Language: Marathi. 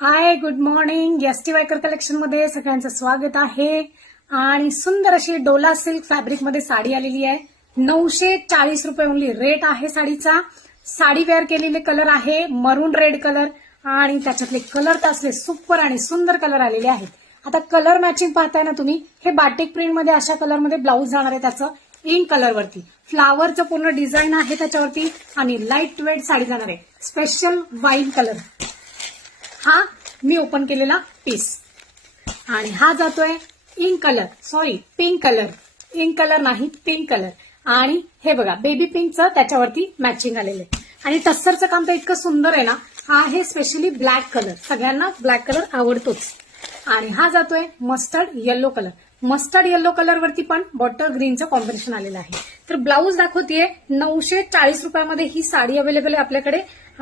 हाय, good morning. ST Waykar collection मध्ये सगळ्यांचं स्वागत आहे. आणि सुंदर अशी डोला सिल्क फॅब्रिक मध्ये साडी आलेली आहे. 940 रुपये ओनली रेट आहे साडीचा. साडी वेअर केलेले कलर आहे मरून रेड कलर आणि त्याच्यातले कलर तर असले सुपर आणि सुंदर कलर आलेले आहेत. आता कलर मॅचिंग पाहताय ना तुम्ही, हे बाटिक प्रिंट मध्ये अशा कलर मध्ये ब्लाऊज जाणार आहे. त्याचं इन कलर वरती फ्लावरचं पूर्ण डिझाईन आहे त्याच्यावरती आणि लाईट वेट साडी जाणार आहे. स्पेशल वाईन कलर हा मी ओपन केलेला पीस आणि हा जातोय ink colour, sorry pink colour, ink colour नाही पिंक कलर. आणि हे बघा बेबी पिंकचं त्याच्यावरती मॅचिंग आलेलं आहे. आणि टस्सरचं काम तर इतकं सुंदर आहे ना. हा आहे स्पेशली ब्लॅक कलर, सगळ्यांना ब्लॅक कलर आवडतोच. आणि हा जातोय mustard yellow colour. Mustard yellow colour वरती पण बॉटल ग्रीनचं कॉम्बिनेशन आलेलं आहे. तर ब्लाऊज दाखवतीये 940 रुपयामध्ये ही साडी अवेलेबल आहे आपल्याकडे.